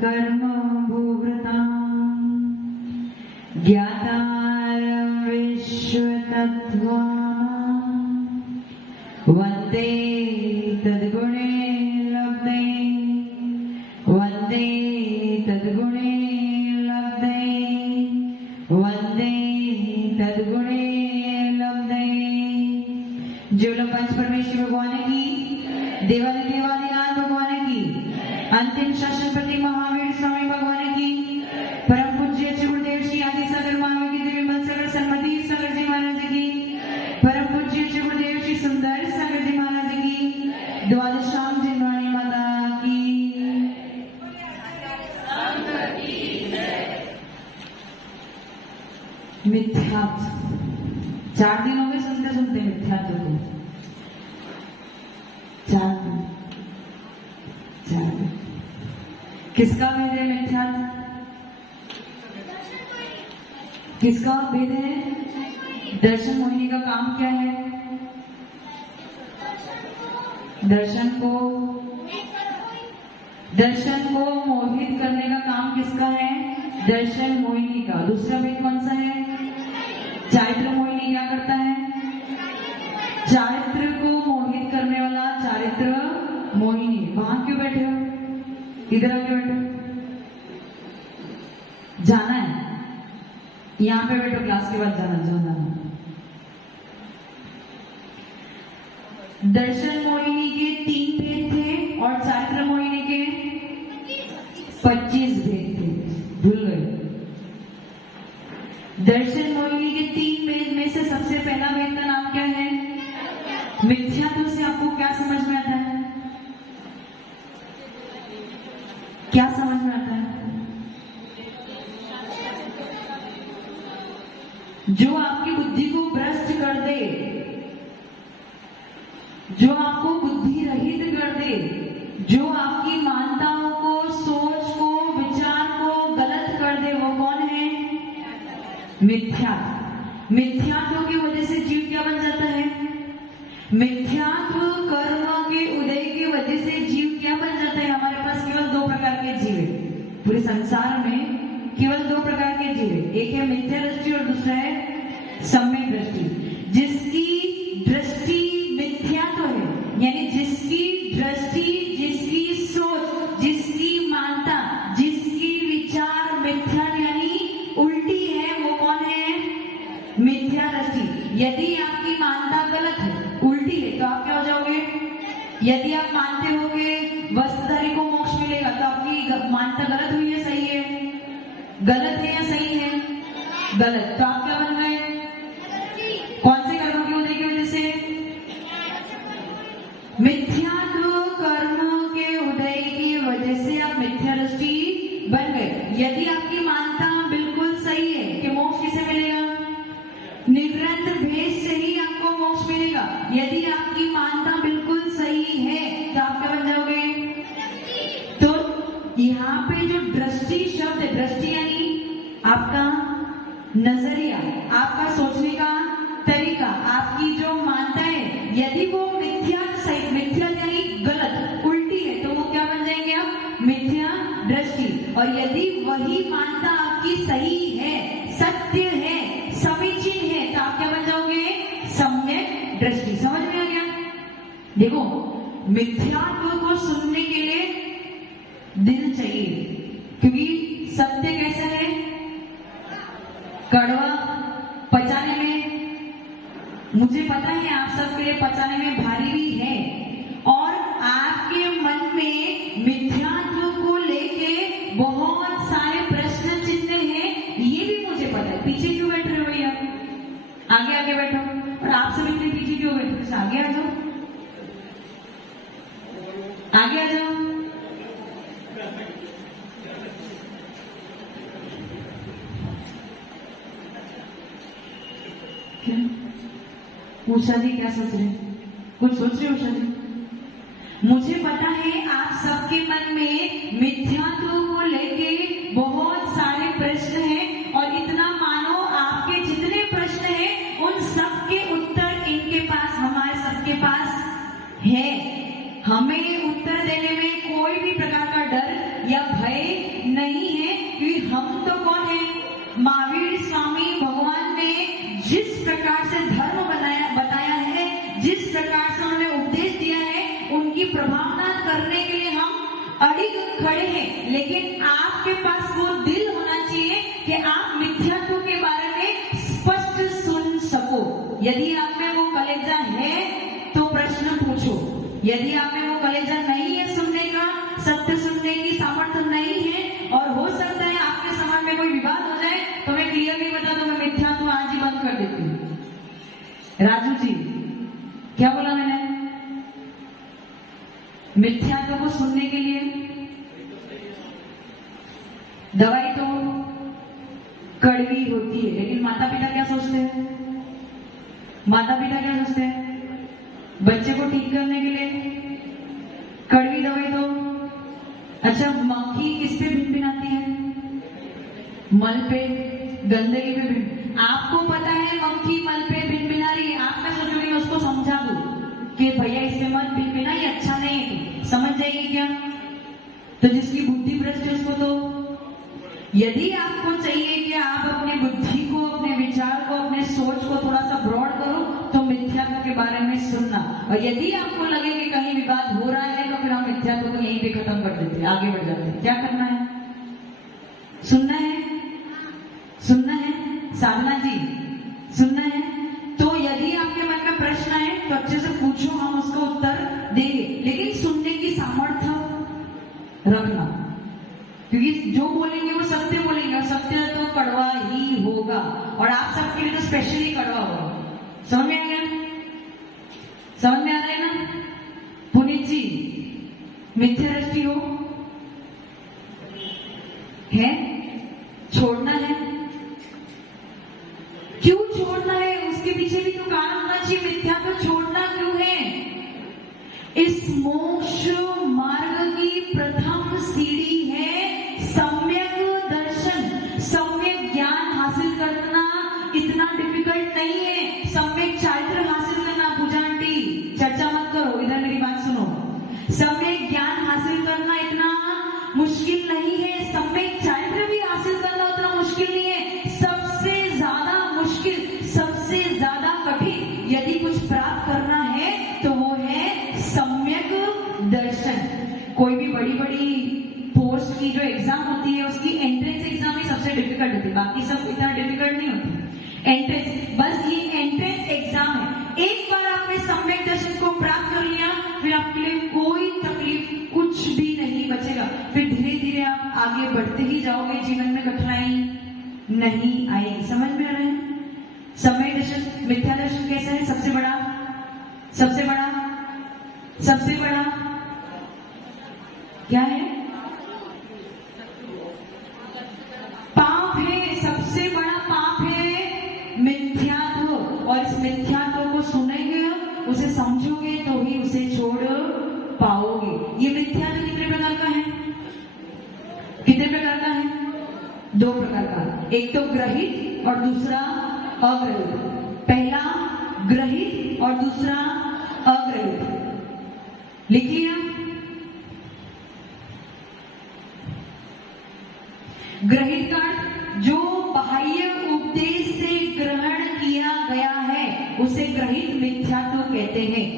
कर्म भूभृताम् ज्ञातारं विश्वतत्त्वानां वन्दे तद्गुणे लब्धे वन्दे तद्गुणे लब्धे वन्दे तद्गुणे लब्धे। जो लोग पंच परमेश्वर भगवान की देवालय देवादिनाथ भगवान की अंतिम शासन प्रति महावीर स्वामी भगवान की परम पूज्य गुरुदेव श्री आदि सागर महावीर की दिव्य मत सागर सन्मति सागर जी महाराज की परम पूज्य गुरुदेव श्री सुंदर सागर जी महाराज की द्वादशाम जिनवाणी माता की। मिथ्यात्व 4 दिन हो गए सुनते सुनते मिथ्यात्व को। 4 दिन किसका भेद है मिथ्यात्व? किसका भेद है? दर्शन मोहिनी का काम क्या है? दर्शन को मोहित करने का काम किसका है? दर्शन मोहिनी का। दूसरा भेद कौन सा है? चारित्र मोहिनी क्या करता है? चारित्र को मोहित करने वाला चारित्र मोहिनी। वहां क्यों बैठे हो? इधर आके बैठो, जाना है, यहां पे बैठो, क्लास के बाद जाना। दर्शन मोहिनी के 3 भेद थे और चारित्र मोहिनी के 25 भेद थे। भूल गए? दर्शन मोहिनी के 3 भेद में से सबसे पहला भेद का नाम क्या है? मिथ्यात्व से आपको क्या समझ में आता है? क्या समझ में आता है? जो आपकी बुद्धि को भ्रष्ट कर दे, जो आपको बुद्धि रहित कर दे, जो आपकी मान्यताओं को, सोच को, विचार को गलत कर दे, वो कौन है? मिथ्यात्व। मिथ्यात्व की वजह से जीव क्या बन जाता है? मिथ्यात्व कर्म के उदय की वजह से जीव क्या बन जाता है? हमारे पास केवल 2 प्रकार के जीव है पूरे संसार में, केवल 2 प्रकार के जीव है। एक है मिथ्या दृष्टि और दूसरा है सम्यक दृष्टि। जिसकी दृष्टि मिथ्यात्व है, यानी जिसकी दृष्टि, जिसकी सोच, जिसकी मानता, जिसकी विचार मिथ्या यानी उल्टी है, वो कौन है? मिथ्या दृष्टि। यदि आपकी मानता गलत है, उल्टी है, तो आप क्या हो जाओगे? यदि आप मानते हो कि वस्त्रधारी को मोक्ष मिलेगा, तो आपकी मानता गलत हुई है, सही है? गलत है या सही है? गलत। तो आप क्या बन गए? कौन से कर्म के उदय की वजह से? मिथ्यात्व कर्म के उदय की वजह से आप मिथ्या दृष्टि बन गए। यदि आपकी मानता बिल्कुल सही है कि मोक्ष किसे मिलेगा? निग्रंथ भेद से ही आपको मोक्ष मिलेगा। यदि आपकी मानता बिल्कुल सही है तो आप क्या बन जाओगे? तो यहाँ पे जो दृष्टि शब्द है, दृष्टि यानी आपका नजरिया, आपका सोचने का तरीका, आपकी जो मानता है, यदि वो मिथ्या यानी गलत, उल्टी है, तो वो क्या बन जाएंगे आप? मिथ्या दृष्टि। और यदि वही मानता आपकी सही है, सत्य है, समीचीन है, तो आप क्या बन जाओगे? सम्यक दृष्टि। समझ में आ गया? देखो, मिथ्यात्व को सुनने के लिए दिल चाहिए, क्योंकि सत्य कैसा है? कड़वा, पचाने में, मुझे पता है आप सबके लिए पचाने में भारी भी है। और आपके मन में मिथ्यात्व को लेके बहुत सारे प्रश्न चिन्ह हैं, ये भी मुझे पता है। पीछे क्यों बैठ रहे हो भैया? आगे आगे बैठो। और आप सब इतने पीछे क्यों बैठे? आगे आ जाओ, आगे आ जाओ। उषा जी क्या सोच रहे? कुछ सोच रहे उषा जी? मुझे पता है आप सबके मन में मिथ्यात्व को लेके बहुत सारे प्रश्न हैं, और इतना मानो आपके जितने प्रश्न हैं उन सब के उत्तर इनके पास, हमारे सबके पास है। हमें उत्तर देने में कोई भी प्रकार का डर या भय नहीं है, क्योंकि हम तो कौन है? महावीर स्वामी भगवान ने जिस प्रकार से धर्म बताया है, जिस प्रकार से उन्होंने उपदेश दिया है, उनकी प्रभावना करने के लिए हम अडिग खड़े हैं। लेकिन आपके पास वो दिल होना चाहिए कि आप मिथ्यात्व के बारे में स्पष्ट सुन सको। यदि आप में वो कलेजा है तो प्रश्न पूछो, यदि आप में वो कलेजा नहीं है सुनने का, सत्य सुनने की सामर्थ्य नहीं है, और हो सकता है आपके समाज में कोई विवाद हो जाए, तो मैं क्लियरली बता दूं, मैं मिथ्यात्व आज ही बंद कर देती हूँ। राजू जी, क्या बोला मैंने? मिथ्यात्व को सुनने के लिए दवाई तो कड़वी होती है, लेकिन माता पिता क्या सोचते हैं? माता पिता क्या सोचते हैं? बच्चे को ठीक करने के लिए कड़वी दवाई दो। अच्छा, मक्खी किस पे भिनभिनाती है? मल पे, गंदगी पे भिन। आपको पता है मक्खी मल पे भिनभिना रही है, आप क्या सोचोगे? मैं उसको समझा दूं कि भैया इससे मत भिनभिना, ये अच्छा नहीं है, समझ जाएगी क्या? तो जिसकी बुद्धि भ्रष्ट है उसको तो। यदि आपको चाहिए कि आप अपनी बुद्धि को, अपने विचार को, अपने सोच को थोड़ा सा ब्रॉड करो, तो मिथ्यात्व के बारे में सुनना। और यदि आपको लगे कि कहीं विवाद हो रहा है, तो फिर हम मिथ्यात्व को यहीं पे खत्म कर देते हैं, आगे बढ़ जाते हैं। क्या करना है? सुनना है, सुनना है। साधना जी, सुनना है। तो यदि आपके मन में प्रश्न है तो अच्छे से पूछो, हम उसका उत्तर देंगे, लेकिन सुनने की सामर्थ्य रखना, क्योंकि जो बोलेंगे वो सत्य बोलेंगे, और सत्य तो कड़वा ही होगा, और आप सबके लिए तो स्पेशली कड़वा होगा। समझ में आ गया? समझ में आ रहा है ना? पुनीत जी, मिथ्या दृष्टि हो है, छोड़ना है। क्यों छोड़ना है? उसके पीछे भी तो कारण होना चाहिए। मिथ्या को छोड़ना क्यों है? इस मोक्ष मार्ग की प्रथम सीढ़ी है सम्यक दर्शन। सम्यक ज्ञान हासिल करना इतना डिफिकल्ट नहीं है। सम्यक चारित्र हासिल करना, पूजा आंटी चर्चा मत करो, इधर मेरी बात सुनो। सम्यक ज्ञान हासिल करना इतना मुश्किल नहीं है, सम्यक चारित्र भी हासिल करना उतना मुश्किल नहीं है। सबसे ज्यादा मुश्किल, सबसे ज्यादा कठिन यदि कुछ प्राप्त करना है तो वो है सम्यक दर्शन। कोई भी बड़ी बड़ी पोस्ट की जो एग्जाम होती है, उसकी एंट्रेंस एग्जाम ही सबसे डिफिकल्ट होती है, बाकी सब इतना डिफिकल्ट नहीं होती। एंट्रेंस, बस ये एंट्रेंस एग्जाम है। एक बार आपने सम्यक दर्शन को प्राप्त कर लिया, फिर आपके लिए कोई तकलीफ कुछ भी नहीं बचेगा। फिर धीरे धीरे आप आगे बढ़ते ही जाओगे, जीवन में कठिनाई नहीं आएगी। समझ में आ रहा है? सम्यक दर्शन, मिथ्या दर्शन कैसा है? सबसे बड़ा, सबसे बड़ा, सबसे बड़ा क्या है? पाप है। सबसे बड़ा पाप है मिथ्यात्व, और इस मिथ्यात्व को सुनेंगे, उसे समझोगे तो ही उसे छोड़ पाओगे। ये मिथ्यात्व कितने प्रकार का है? कितने प्रकार का है? दो प्रकार का, एक तो ग्रहित और दूसरा अग्रहित। पहला ग्रहित और दूसरा अग्रहित। लिख लिया? ग्रहित का जो बाह्य उपदेश से ग्रहण किया गया है उसे ग्रहित मिथ्यात्व कहते हैं।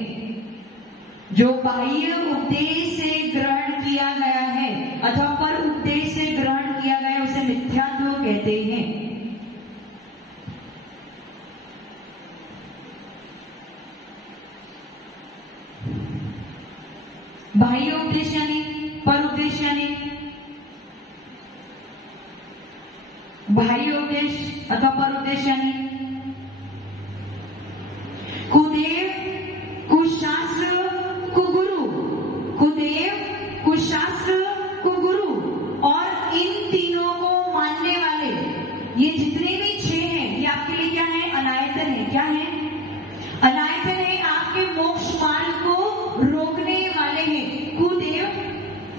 जो बाह्य उपदेश से ग्रहण किया गया है अथवा पर उपदेश से ग्रहण किया गया है उसे मिथ्यात्व कहते हैं। बाह्य उपदेश यानी पर उपदेश, यानी बाह्य उपदेश अथवा पर उपदेश यानी कुदेव, कुशास्त्र, कुगुरु। कुदेव, कुशास्त्र, कुगुरु, और इन तीनों को मानने वाले ये जितने भी 6 हैं, ये आपके लिए क्या है? अनायतन है। क्या है? अनायतन है, आपके मोक्ष मार्ग को रोकने वाले हैं। कुदेव,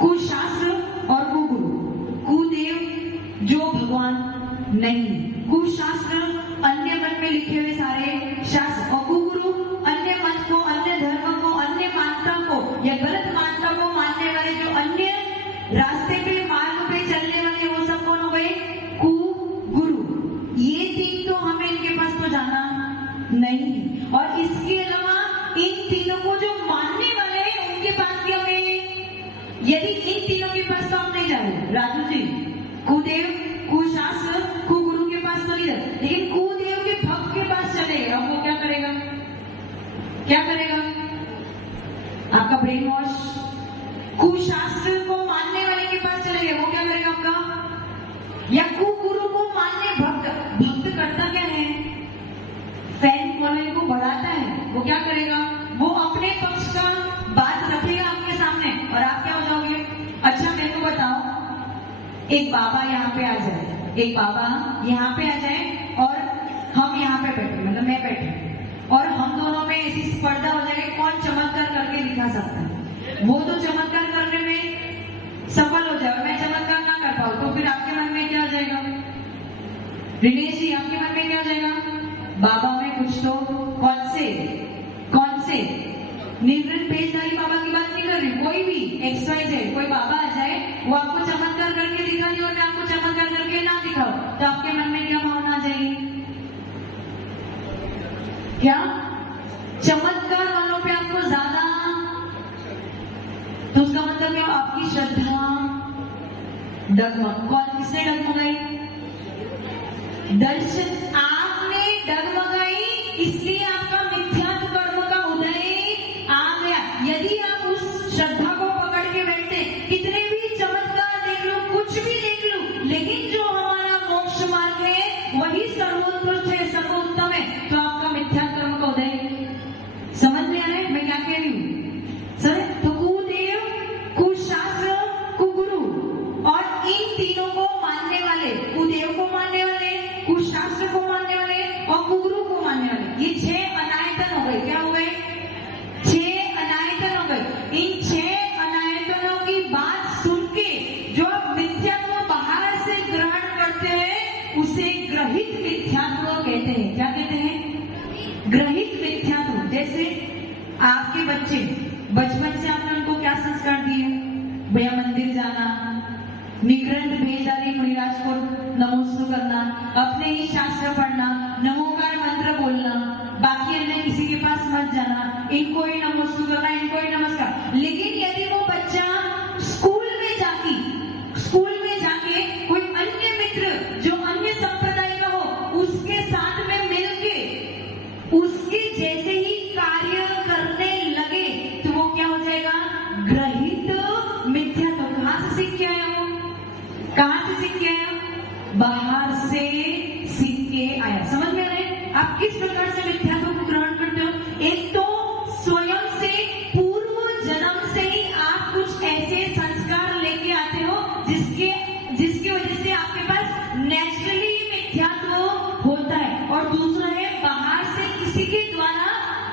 कुशास्त्र और कुगुरु। कुदेव जो भगवान नहीं, कुशास्त्र अन्य मत में लिखे हुए सारे शास्त्र, और कुगुरु अन्य मत को, अन्य धर्म को, अन्य मान्यता को या गलत आपका ब्रेन वॉश। कुशास्त्र को मानने वाले के पास चले गए, वो क्या करेगा आपका? या कुगुरु को मानने भक्त करता क्या है? फैन फॉलोइंग को बढ़ाता है। वो क्या करेगा? वो अपने पक्ष का बात रखेगा आपके सामने और आप क्या हो जाओगे? अच्छा मेरे को बताओ, एक बाबा यहाँ पे आ जाए, एक बाबा यहाँ पे आ जाए और हम यहाँ पे बैठे, मतलब मैं बैठे, और हम दोनों में ऐसी स्पर्धा हो जाएगी कौन चमत्कार करके दिखा सकता है। वो तो चमत्कार करने में सफल हो जाए, मैं चमत्कार ना कर पाऊं, तो फिर आपके मन में क्या आ जाएगा? दिनेश जी आपके मन में क्या आ जाएगा? बाबा में कुछ तो, कौन से निर्वृत्त पेशधारी बाबा की बात नहीं कर रही, कोई भी XYZ कोई बाबा आ जाए, वो आपको चमत्कार करके दिखा दी और मैं आपको चमत्कार करके ना दिखाऊं, तो आपके मन में क्या भावना आ जाएगी? क्या चमत्कार वालों पे आपको ज्यादा, तो उसका मतलब क्या? आपकी श्रद्धा डगमग। कौन किसने डगमगाई? दर्शन आपने डगमगाई, इसलिए आपका मिथ्यात्व कर्म का उदय आ गया। यदि आप उस श्रद्धा को पकड़ के बैठते, कितने भी चमत्कार देख लो, कुछ भी देख लो, लेकिन जो हमारा मोक्ष मार्ग है वही सर्वोत्कृष्ट है, सर्वोत्तम है, तो आपका मिथ्यात्व कर्म का उदय। समझ में आ रहा है मैं क्या कह रही हूँ? समझ? तो कुदेव, कुशास्त्र, कुगुरु, और इन तीनों को मानने वाले, कुदेव को मानने वाले, कुशास्त्र को मानने वाले और कुगुरु को मानने वाले, ये 6 अनायतन हो गए। क्या हो गए? 6 अनायतन हो गए। इन 6 अनायतनों की बात सुन के जो आप मिथ्यात्व बाहर से ग्रहण करते हैं, उसे ग्रहित मिथ्यात्व कहते हैं। क्या कहते हैं? ग्रहित मिथ्यात्व। जैसे आपके बच्चे बचपन से आपने उनको क्या संस्कार दिए? भैया मंदिर जाना, निग्रंथ भेदारी मुनिराज को नमोस्तु करना, अपने ही शास्त्र पढ़ना, नमोकार मंत्र बोलना, बाकी अन्य किसी के पास मत जाना, इनको ही नमोस्तु करना, इनको ही नमस्कार। लेकिन यदि वो बच्चा स्कूल में जाके कोई अन्य मित्र जो अन्य संप्रदाय का हो, उसके साथ में मिलके उसके जैसे ही कार्य करने लगे, तो वो क्या हो जाएगा? ग्रहित मिथ्यात्व। कहां से सीख के आया वो? कहां से सीख के आया? बाहर से सीख के आया। समझ में आ रहा है? आप किस प्रकार से मिथ्यात्व को ग्रहण करते हो? एक तो स्वयं से, पूर्व जन्म से ही आप कुछ ऐसे संस्कार लेके आते हो जिसकी वजह से आपके पास नेचुरली मिथ्यात्व होता है। और दूसरा है बाहर से किसी के द्वारा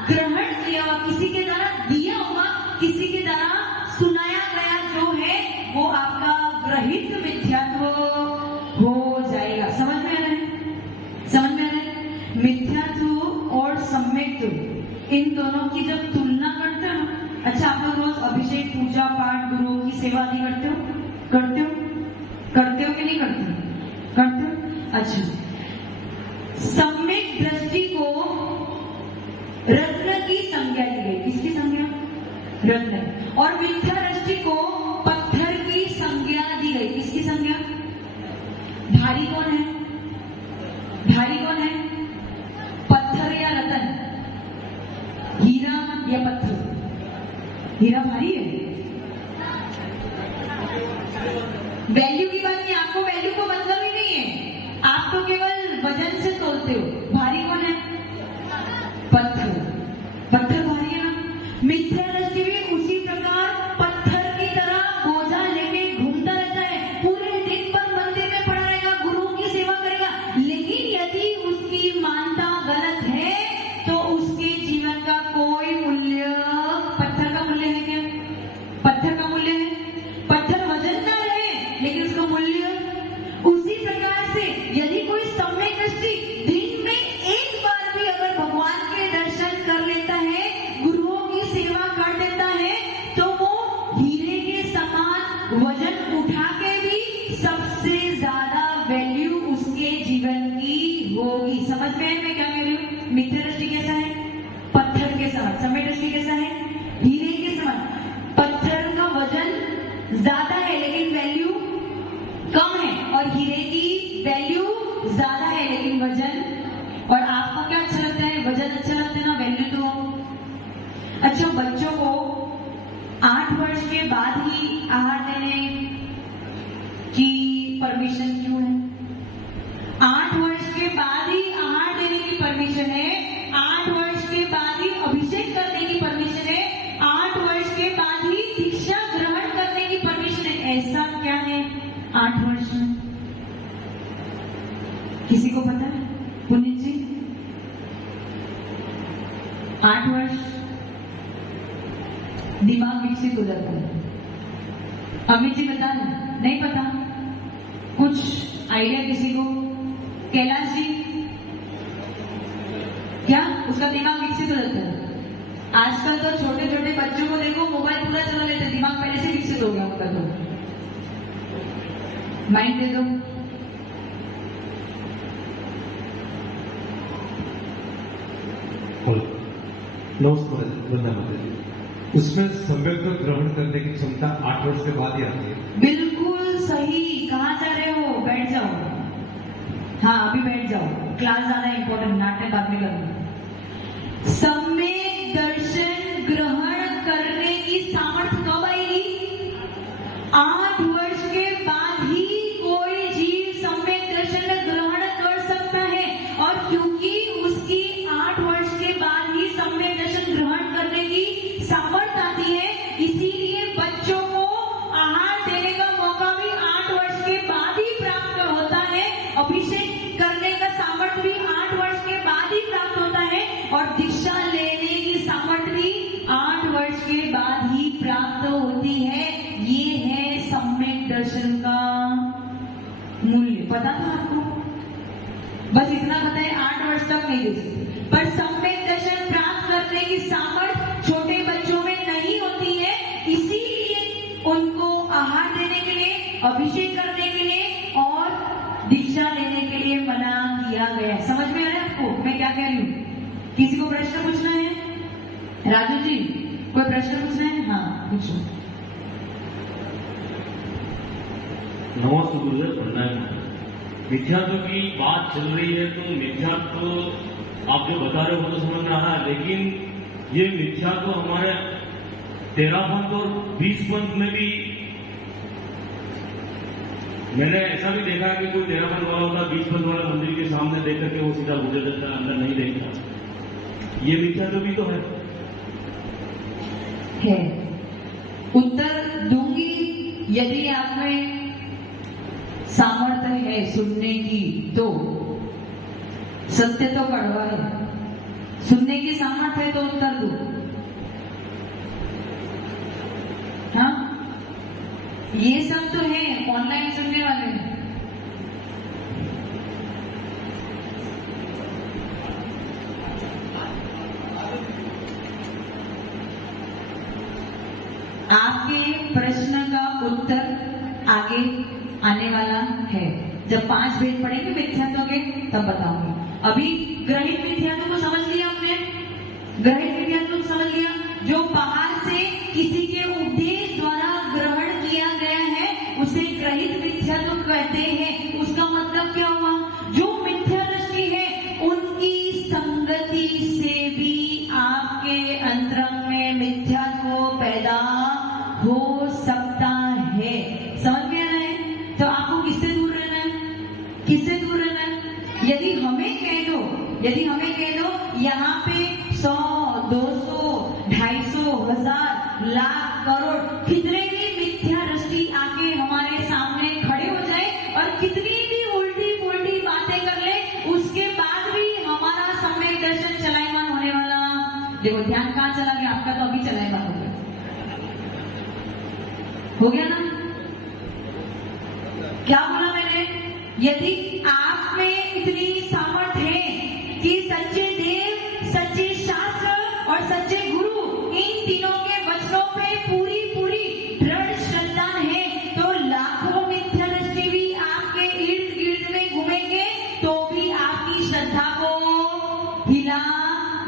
ग्रहण किया हुआ, किसी के द्वारा दिया हुआ, किसी के द्वारा सुनाया गया जो है, वो आपका ग्रहित मिथ्यात्व हो जाएगा। समझ में आ रहा है? समझ में आ रहा है? मिथ्यात्व और सम्यक्त्व, इन दोनों की जब तुलना करते हो, अच्छा आप लोग रोज अभिषेक, पूजा पाठ, गुरुओं की सेवा आदि करते हो? करते हो? करते हो कि नहीं करते? करते हो? अच्छा, सम्यक दृष्टि को रत्न की संज्ञा दी गई। किसकी संज्ञा? रत्न। और मिथ्या दृष्टि को पत्थर की संज्ञा दी गई। किसकी संज्ञा? भारी कौन है? भारी कौन है? पत्थर या रतन? हीरा या पत्थर? हीरा भारी है। वैल्यू की बात नहीं, आपको वैल्यू को मतलब ही नहीं है, आप तो केवल वजन से तोलते हो। भारी कौन है? पत्थर। पत्थर भारी है ना? मिथ्या दृष्टि भी उसी प्रकार पत्थर की तरह बोझा लेके घूमता रहता है, पूरे दिन पर मंदिर में पड़ा रहेगा, गुरुओं की सेवा करेगा, लेकिन यदि उसकी मानता गलत है तो उसके जीवन का कोई मूल्य, पत्थर का मूल्य है क्या? पत्थर का मूल्य है? पत्थर वजन ना रहे लेकिन उसका मूल्य। उसी प्रकार से यदि कोई सम्यक दृष्टि दिन में एक बार भी अगर भगवान के दर्शन कर लेता है, गुरुओं की सेवा कर देता है, तो वो हीरे के समान वजन उठा के भी सबसे ज्यादा वैल्यू उसके जीवन की होगी। समझ में है मैं क्या कह रही हूँ? मिथ्या दृष्टि कैसा है? पत्थर के समान। सम्यक दृष्टि कैसा है? हीरे के समान। पत्थर का वजन ज्यादा है लेकिन वैल्यू कम है, और हीरे की वैल्यू ज्यादा है लेकिन वजन। और आपको क्या अच्छा लगता है? वजन अच्छा लगता है ना, वैल्यू तो। अच्छा, बच्चों को 8 वर्ष के बाद ही आहार देने की परमिशन क्यों है? 8 वर्ष के बाद ही आहार देने की परमिशन है, 8 वर्ष के बाद ही अभिषेक करने की परमिशन है, 8 वर्ष के बाद ही दीक्षा ग्रहण करने की परमिशन है। ऐसा क्या है 8 वर्ष में? किसी को पता है? पुनीत जी, 8 वर्ष दिमाग विकसित हो जाता है। अमित जी बता रहे, नहीं पता? कुछ आइडिया किसी को? कैलाश जी, क्या उसका दिमाग विकसित हो जाता है? आजकल तो छोटे छोटे बच्चों को देखो, मोबाइल पूरा चला लेते हैं, दिमाग पहले से विकसित हो गया उनका। तो माइंड दे दो। नमस्कार वंदना। उसमें सम्यक ग्रहण करने की क्षमता 8 वर्ष के बाद ही आती है। बिल्कुल सही। कहाँ जा रहे हो? बैठ जाओ। हाँ, अभी बैठ जाओ, क्लास ज्यादा इंपॉर्टेंट, नाटक बाद में करूंगा। सम्यक दर्शन ग्रहण करने की सामर्थ्य कब आएगी? 8 वर्ष के बाद ही कोई जीव सम्यक दर्शन ग्रहण कर सकता है। और क्योंकि उसकी 8 वर्ष के बाद ही सम्यक दर्शन ग्रहण करने की सामर्थ्य आती है, इसीलिए बच्चों को आहार देने का मौका भी 8 वर्ष के बाद ही प्राप्त होता है। अभिषेक करने का सामर्थ्य भी 8 वर्ष के बाद ही प्राप्त होता है, और दीक्षा लेने की सामर्थ्य भी 8 वर्ष के बाद ही प्राप्त होती है। ये है सम्यक दर्शन का मूल्य। पता था आपको? बस इतना पता है, 8 वर्ष तक नहीं दे सकते, पर सम्यक दर्शन प्राप्त करने की सामर्थ्य छोटे बच्चों में नहीं होती है, इसीलिए उनको आहार देने के लिए, अभिषेक करने के लिए और दीक्षा लेने के लिए मना किया गया। समझ में आ रहा है आपको मैं क्या कह रही हूँ? किसी को प्रश्न पूछना है? राजू जी, कोई प्रश्न पूछना है? हाँ, पूछो। नमस्ते गुरुदेव, प्रणाम। मिथ्यात्व की बात चल रही है, तो मिथ्यात्व आप जो बता रहे हो तो समझ में आ रहा है, लेकिन ये मिथ्यात्व हमारे 13 पंथ और 20 पंथ में भी मैंने ऐसा भी देखा कि कोई 13 पंथ वाला होता, 20 पंथ वाला मंदिर के सामने देख करके वो सीधा गुजर देता, अंदर नहीं देखता। ये मिथ्यात्व भी तो है। उत्तर दूंगी यदि आप में सामर्थ्य है सुनने की, तो सत्य तो कड़वा है। सुनने की सामर्थ्य है तो उत्तर दो। हाँ, ये सब तो है ऑनलाइन सुनने वाले। आपके प्रश्न का उत्तर आगे आने वाला है। जब 5 भेद पढ़ेंगे मिथ्यात्व के, तब बताऊंगी। अभी ग्रहित मिथ्यात्व को समझ लिया हमने? ग्रहित मिथ्यात्व को समझ लिया? जो बाहर से किसी के उपदेश द्वारा ग्रहण किया गया है, उसे ग्रहित मिथ्यात्व कहते हैं। उसका मतलब क्या हुआ? जो मिथ्या दृष्टि है, उनकी संगति से भी आपके अंतरंग में मिथ्यात्व पैदा हो सकता है। समझ में आ रहा है? तो आपको किससे दूर रहना है? किससे दूर रहना है? यदि हमें कह दो यहाँ पे 100, 200, 250, 1000, लाख, करोड़, कितने भी मिथ्या दृष्टि आके हमारे सामने खड़े हो जाए और कितनी भी उल्टी पुल्टी बातें कर ले, उसके बाद भी हमारा सम्यक दर्शन चलायमान होने वाला। देखो ध्यान कहाँ चला गया आपका? तो अभी चलायमान हो गया ना? क्या बोला मैंने? यदि आप में इतनी सामर्थ्य है कि सच्चे देव, सच्चे शास्त्र और सच्चे गुरु, इन तीनों के वचनों पे पूरी दृढ़ श्रद्धा है, तो लाखों मिथ्या दृष्टि भी आपके इर्द गिर्द में घूमेंगे तो भी आपकी श्रद्धा को हिला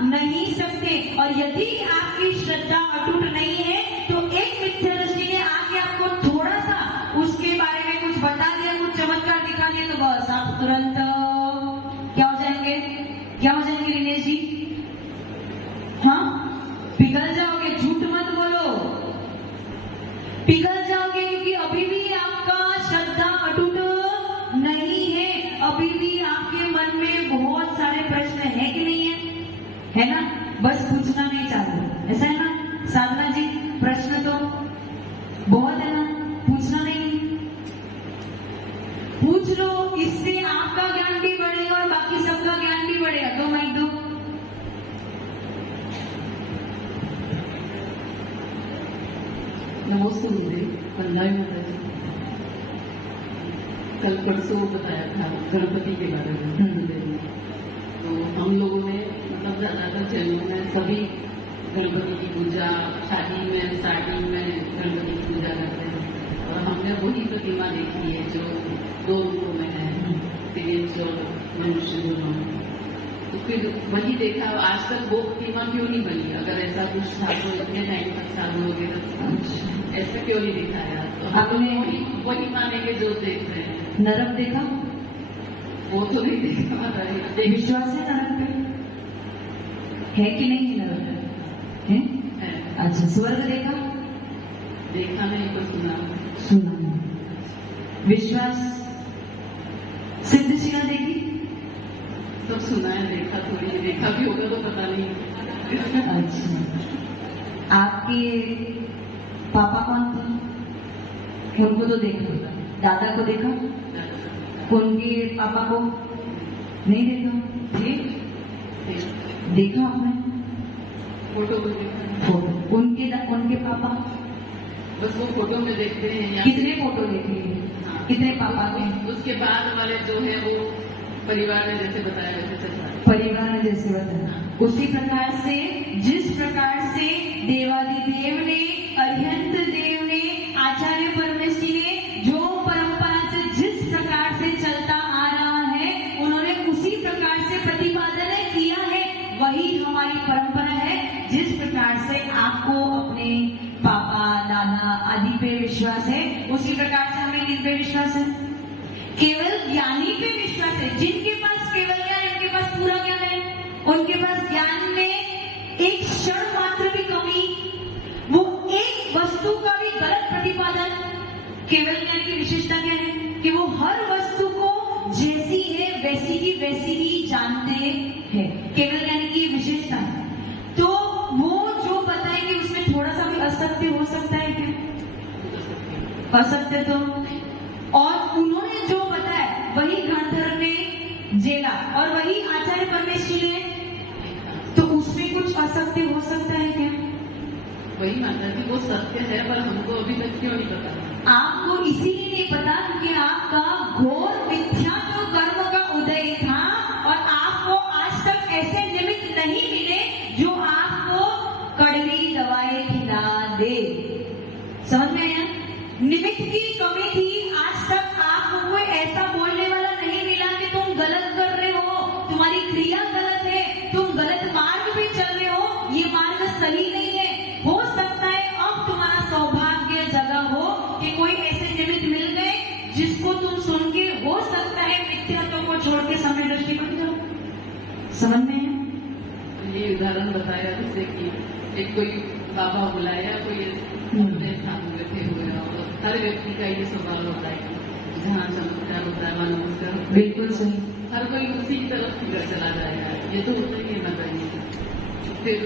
नहीं सकते। और यदि आपकी श्रद्धा अटूट नहीं है, तो एक मिथ्या दृष्टि ने आके आपको थोड़ा सा उसके बारे में कुछ बता दिया, कुछ चमत्कार दिखा दिया, तो बस आप तुरंत पिघल जाओगे, क्योंकि अभी भी आपका श्रद्धा अटूट नहीं है, अभी भी आपके मन में बहुत सारे प्रश्न है कि नहीं है ना? बस पूछना नहीं चाहते, ऐसा है ना साधना जी? प्रश्न तो बहुत है ना, पूछना नहीं है। पूछ लो, इससे आपका ज्ञान भी बढ़ेगा और बाकी सबका ज्ञान भी बढ़ेगा। दो माइक दो। नमस्ते मुझे पंजाबी माता जी। कल परसों बताया था गणपति के बारे में, तो हम लोगों ने मतलब ज्यादातर चैनलों में सभी गणपति की पूजा शादी में स्टार्टिंग में गणपति की पूजा करते हैं, और हमने वही प्रतिमा देखी है जो 2 रूपों में है, तेज और मनुष्य दोनों में। तो फिर वही देखा, आज तक वो प्रतिमा क्यों नहीं बनी? अगर ऐसा कुछ था तो इतने टाइम तक साधु वगैरह ऐसा क्यों नहीं दिखाया? तो आपने वही मानेंगे जो देख रहे हैं। नरक देखा? वो तो नहीं देखा। विश्वास है नरक पे? है कि नहीं है नरक? है? अच्छा, स्वर्ग देखा? देखा नहीं तो सुना। सुना। विश्वास? सिद्धशिला देखी? सब सुना है, देखा थोड़ी, देखा भी होगा तो पता नहीं। अच्छा, आपके पापा कौन थे? उनको तो देखा। दादा को देखा? उनके पापा को नहीं देखा? ठीक, देखा आपने? फोटो को देखा। फोटो उनके पापा? बस वो फोटो में देखते हैं। कितने फोटो देखे? हाँ। कितने पापा के? उसके बाद वाले जो है वो परिवार ने जैसे बताया वैसे चलता है। परिवार ने जैसे बताया उसी प्रकार से, जिस प्रकार से देवादिदेव ने, अरिहंत देव ने, आचार्य परमेश्वरी ने जो परंपरा से जिस प्रकार से चलता आ रहा है, उन्होंने उसी प्रकार से प्रतिपादन किया है। वही हमारी परंपरा है। जिस प्रकार से आपको अपने पापा दादा आदि पे विश्वास है, उसी प्रकार से हमें किन पे विश्वास है? केवल ज्ञानी पे विश्वास है। जिनके पास केवल ज्ञान, इनके पास पूरा ज्ञान है। उनके पास ज्ञान में एक क्षण मात्र भी कमी, वो एक वस्तु का भी गलत प्रतिपादन। केवल ज्ञान की विशेषता क्या है? कि वो हर वस्तु को जैसी है वैसी की वैसी ही जानते हैं। केवल ज्ञान की विशेषता। तो वो जो बताए कि उसमें थोड़ा सा भी असत्य हो सकता है क्या? असत्य तो, और उन्होंने जो बताया वही गंधर्व ने जेला और वही आचार्य परमेश्वरी ने, तो उसमें कुछ असत्य हो सकता है क्या? वही माता जी, वो सत्य है, पर हमको अभी तक क्यों नहीं पता? आपको इसीलिए नहीं पता क्योंकि आपका घोर मिथ्या जो कर्म का उदय था, और आपको आज तक ऐसे निमित्त नहीं मिले जो आपको कड़वी दवाएं खिला दे। समझ में आया? निमित्त की कमी थी। आज तक आपको कोई ऐसा बोलने वाला नहीं मिला कि तुम गलत कर रहे हो, तुम्हारी क्रिया गलत है, तुम गलत मार्ग पे चल रहे हो, ये मार्ग सही नहीं है। हो सकता है अब तुम्हारा सौभाग्य जगा हो कि कोई ऐसे निमित्त मिल गए जिसको तुम सुन के हो सकता है मिथ्यात्व को छोड़ के समय दृष्टि बन जाओ। समझ में है? ये उदाहरण बताया जैसे कि एक कोई बाबा बुलाया, कोई अपने स्थान बैठे हुए, और हर व्यक्ति का ये स्वभाव होता है जहाँ चमत्कार होता है, वहाँ नमस्कार होता है। बिल्कुल सही। हर कोई उसी की तरफ फिर चला जाएगा। ये तो होता ही है माता जी। फिर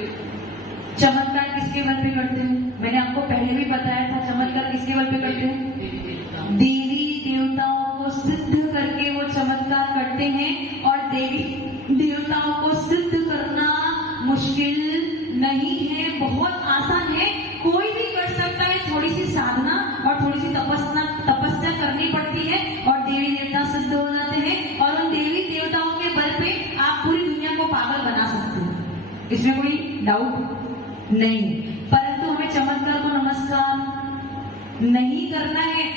चमत्कार किसके बल पे करते हैं? मैंने आपको पहले भी बताया था, चमत्कार किसके बल पे करते हैं? देवी देवताओं को सिद्ध करके वो चमत्कार करते हैं। और देवी देवताओं को सिद्ध करना मुश्किल नहीं है, बहुत आसान है, कोई भी कर सकता है। थोड़ी सी साधना और थोड़ी सी तपस्या करनी पड़ती है और देवी देवता सिद्ध हो जाते हैं। और उन देवी देवताओं के बल पे आप पूरी दुनिया को पागल बना सकते हो, इसमें कोई डाउट नहीं। परंतु हमें चमत्कार को नमस्कार नहीं करना है।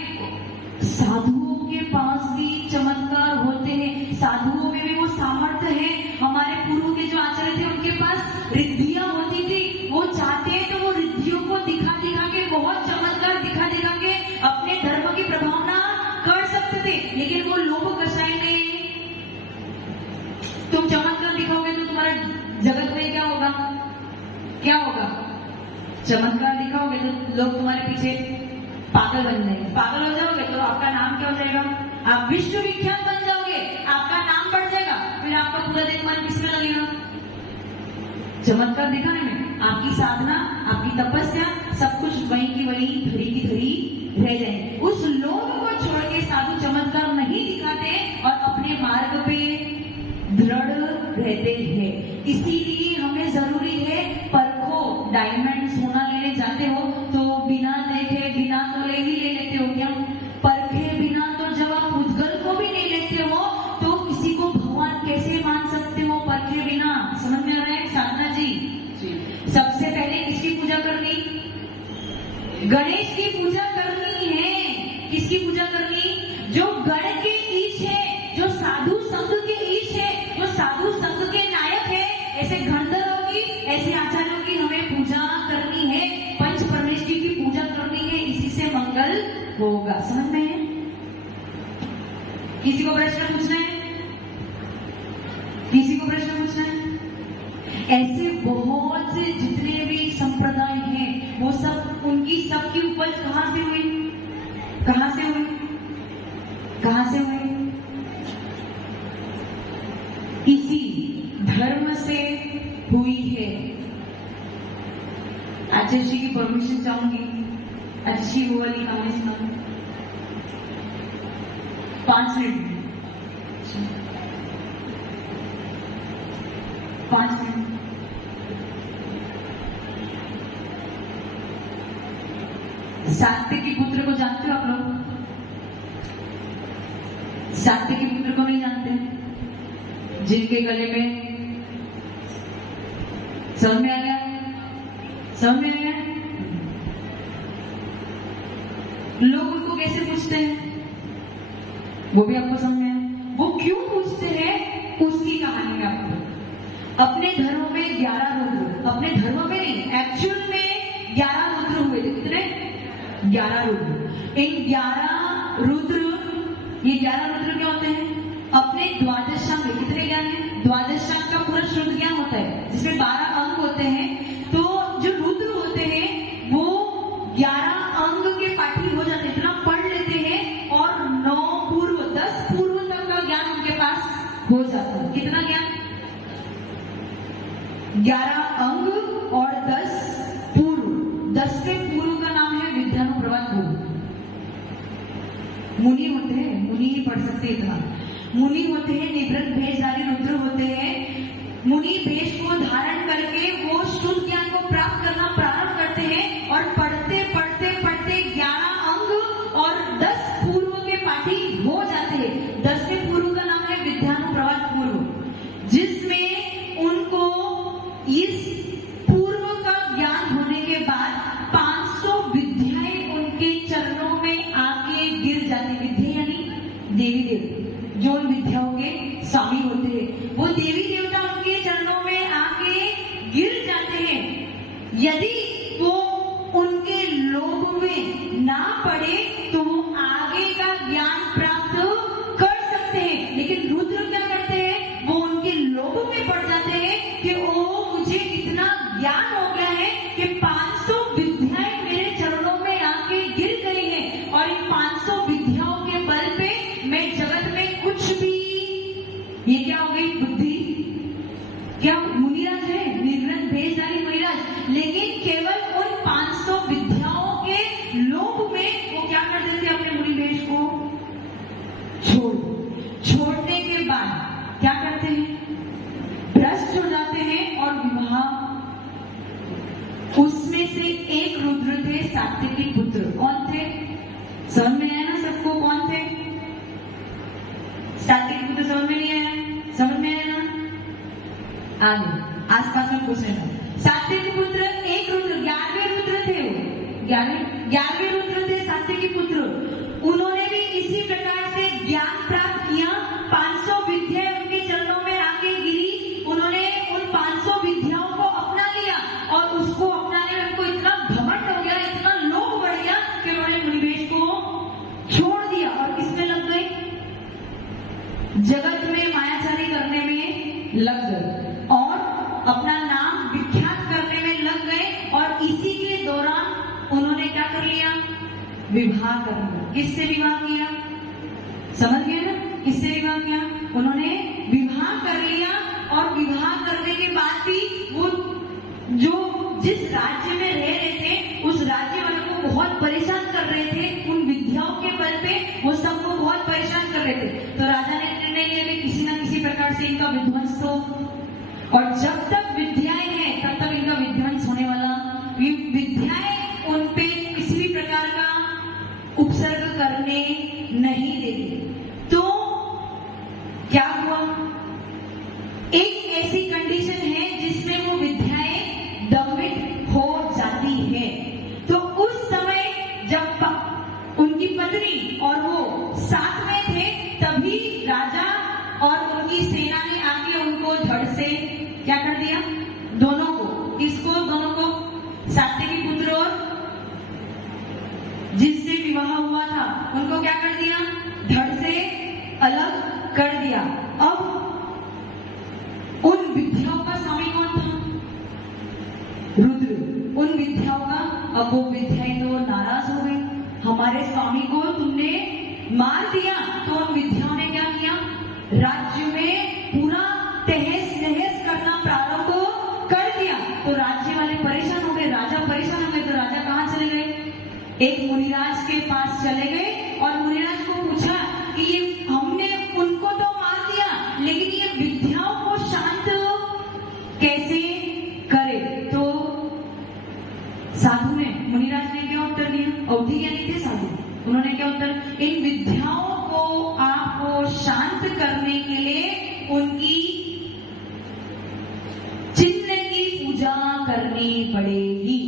साधुओं के पास भी चमत्कार होते हैं, साधुओं में भी वो सामर्थ्य है। हमारे पूर्व के जो आचार्य थे उनके पास रिद्धियां होती थी, वो चाहते हैं तो वो रिद्धियों को दिखा दिखा के, बहुत चमत्कार दिखा दिखा के अपने धर्म की प्रभावना कर सकते थे। लेकिन वो लोभ कषाय में तुम चमत्कार दिखाओगे तो तुम्हारा जगत में क्या होगा? क्या होगा? चमत्कार दिखाओगे तो लोग तुम्हारे पीछे पागल बन जाएंगे। पागल हो जाओगे तो आपका नाम क्या हो जाएगा? आप विश्वविख्यात बन जाओगे, आपका नाम बढ़ जाएगा, फिर आपका पूरा दिन मन किसमें लगेगा? चमत्कार दिखाने में। आपकी साधना, आपकी तपस्या, सब कुछ वहीं की वहीं, धरी की धरी रह जाएंगे। उस लोग को छोड़ के साधु चमत्कार नहीं दिखाते और अपने मार्ग पे दृढ़ रहते हैं। इसीलिए हमें जरूरी है परखो। डायमंड सोना लेने जाते हो तो बिना देखे, बिना तोले ही ले लेते हो क्या? परखे बिना तो जब आप उद्गल को भी नहीं लेते हो तो किसी को भगवान कैसे मान सकते हो परखे बिना? समझ में आ रहा है साधना जी? सबसे पहले किसकी पूजा करनी? गणेश की पूजा करनी है। किसकी पूजा करनी? जो गण के ईश है, जो साधु संघ के ईश है, जो साधु संघ के नायक है, ऐसे गणधरों की, ऐसे आचार्यों की हमें पूजा करनी है। पंच परमेश्वरी की पूजा करनी है, इसी से मंगल होगा। समझ में है? किसी को प्रश्न पूछना है? किसी को प्रश्न पूछना है? ऐसे बहुत से जितने भी संप्रदाय हैं, वो सब, उनकी सबकी उपज कहां से हुई? कहां से हुई? कहां से हुई? इसी धर्म से हुई है। आचार्य जी की परमिशन चाहूंगी, अच्छी वो वाली कहानी सुनाऊं? 5 मिनट, 5 मिनट। सात्विकी पुत्र को जानते हो आप लोग? सात्विकी पुत्र को नहीं जानते? जिनके गले में, समझ में आ गया? समझ में आ गया? लोग उनको कैसे पूछते हैं वो भी आपको समझ में है। वो क्यों पूछते हैं उसकी कहानी में आपको। अपने धर्म में 11 रुद्र, अपने धर्म में नहीं, एक्चुअल में 11 रुद्र हुए थे। कितने? 11 रुद्र। इन 11 रुद्र, ये 11 रुद्र क्या होते हैं? अपने द्वादशांग, कितने ज्ञान है? द्वादशांग का पूरा शुद्ध ज्ञान होता है, जिसमें 12 अंग होते हैं। तो जो रुद्र होते हैं वो 11 अंग के पाठी हो जाते हैं, इतना पढ़ लेते हैं और 9 पूर्व, 10 पूर्व तक का ज्ञान उनके पास हो जाता है। कितना ज्ञान? 11 अंग और 10 पूर्व। 10 से पूर्व का नाम है विद्यानुप्रवाद गुरु। मुनि होते हैं, मुनि ही पढ़ सकते इतना। मुनि होते हैं, निवृत्त भेषधारी रुद्र होते हैं। मुनि भेष को धारण करके वो शुद्ध ज्ञान को प्राप्त करना प्रारंभ करते हैं और पढ़ते पढ़ते पढ़ते 11 अंग और 10 पूर्व के पाठी हो जाते हैं। 10 से पूर्व का नाम है विद्यानुप्रवाद पूर्व, जिसमें उनको इस पूर्व का ज्ञान होने के बाद 500 विद्याएं उनके चरणों में आके गिर जाती। विद्या यानी देवी देवता, जो उन विद्याओं के स्वामी होते हैं, वो देवी देवता उनके चरणों में आके गिर जाते हैं। यदि वो उनके लोभ में ना पड़े तो वो आगे का ज्ञान प्राप्त कर सकते हैं। लेकिन रुद्र क्या करते हैं? वो उनके लोभ में पड़ जाते हैं कि ओ मुझे इतना ज्ञान हो गया है कि 500 विद्याएं मेरे चरणों में आके गिर गई हैं और इन 500 विद्याओं के बल पे मैं जगत में कुछ भी, ये क्या हो गई? बुद्धि। क्या मुनिराज है? निवृत्त भेषधारी मुनिराज। लेकिन केवल उन 500 विद्याओं के लोभ में वो क्या कर देते? अपने मुनि भेष को छोड़ने के बाद क्या करते हैं? भ्रष्ट हो जाते हैं और विवाह। उसमें से एक रुद्र थे सात्विकी पुत्र। कौन थे? समझ में आया ना सबको? कौन थे? सात्विकी पुत्र समझ में नहीं आया? समझ में आया ना? आगे आसपास में पूछ लेना। सात्विकी पुत्र एक रुद्र, 11वें रुद्र थे वो। 11वें रुद्र थे सात्विकी पुत्र। उन्होंने भी इसी प्रकार से ज्ञान प्राप्त किया। 500 विद्याएं उनके चरणों में आके गिरी। उन्होंने उन 500 विद्याओं को अपना लिया और उसको अपनाने में उनको इतना घमंड हो गया, इतना लोभ बढ़ गया कि उन्होंने मुनिवेश को छोड़ दिया और किसमें लग गए? जगत में मायाचारी करने में लग गए और अपना नाम विख्यात करने में लग गए। और इसी के दौरान उन्होंने क्या कर लिया? विवाह कर लिया। किससे विवाह किया? समझ गए ना? किससे विवाह किया? उन्होंने विवाह कर लिया और विवाह करने के बाद भी वो जो जिस राज्य में रह रहे थे उस राज्य वालों को बहुत परेशान कर रहे थे। उन विद्याओं के बल पे वो सबको बहुत परेशान कर रहे थे। तो राजा ने निर्णय लिया कि किसी न किसी प्रकार से इनका विध्वंस हो, और जब तक विद्याएं हैं तब तक इनका विध्वंस होने वाला। विद्याएं उन पे किसी भी प्रकार का उपसर्ग करने नहीं देगी। तो क्या हुआ? एक ऐसी कंडीशन है जिसमें वो विद्याएं दमित हो जाती है। तो उस समय जब उनकी पत्नी और वो साथ में थे तभी राजा और उनकी सेना ने आके उनको धड़ से क्या कर दिया? दोनों को, किसको? दोनों को, सात्यकी पुत्र और जिससे विवाह हुआ था उनको क्या कर दिया? धड़ से अलग कर दिया। अब उन विद्याओं का स्वामी कौन था? रुद्र। उन विद्याओं का, अब वो विद्याएं तो नाराज हो गई, हमारे स्वामी को तुमने मार दिया। तो उन विद्याओं ने क्या किया? राज्य में पूरा तहस नहस करना प्रारंभ कर दिया। तो राज्य वाले परेशान हो गए, राजा परेशान हो गए। तो राजा कहाँ चले गए? एक मुनिराज के पास चले गए और मुनिराज को पूछा कि ये हमने उनको तो मार दिया लेकिन ये विद्याओं को शांत कैसे करे? तो साधु ने, मुनिराज ने क्या उत्तर दिया? अवधि ज्ञानी थे साधु। उन्होंने क्या उत्तर? इन विद्याओं को आपको शांत करने के लिए उनकी चिन्ह की पूजा करनी पड़ेगी।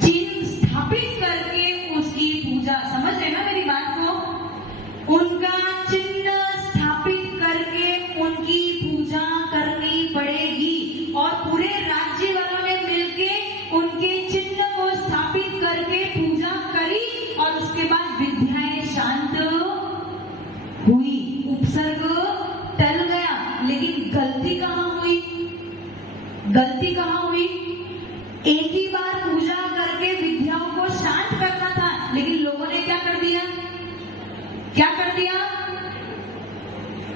चिन्ह स्थापित करके उसकी पूजा, समझ रहे ना मेरी बात को? उनका चिन्ह स्थापित करके उनकी पूजा करनी पड़ेगी। और पूरे राज्य वालों ने मिलके उनके चिन्ह को स्थापित करके पूजा करी और उसके बाद विद्याएं शांत हुई, उपसर्ग टल गया। लेकिन गलती कहाँ हुई? गलती कहाँ हुई? एक ही बार पूजा करके विद्याओं को शांत करना था, लेकिन लोगों ने क्या कर दिया? क्या कर दिया?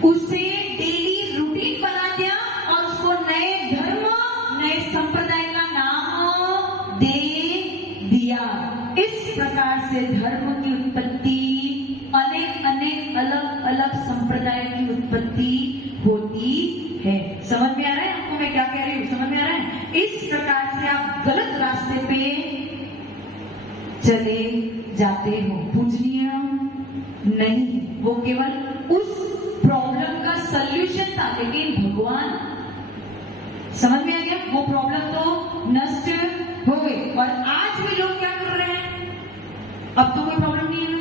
उसे डेली रूटीन बना दिया और उसको नए धर्म, नए संप्रदाय का नाम दे दिया। इस प्रकार से धर्म की उत्पत्ति, अनेक अनेक अलग अलग संप्रदाय की उत्पत्ति होती है। समझ में आ रहा है आपको मैं क्या कह रही हूँ? समझ में आ रहा है? इस प्रकार से आप गलत रास्ते पे चले जाते हो। पूजनीय नहीं, वो केवल उस प्रॉब्लम का सल्यूशन था, लेकिन भगवान, समझ में आ गया? वो प्रॉब्लम तो नष्ट हो गई। और आज भी लोग क्या कर रहे हैं? अब तो कोई प्रॉब्लम नहीं है ना।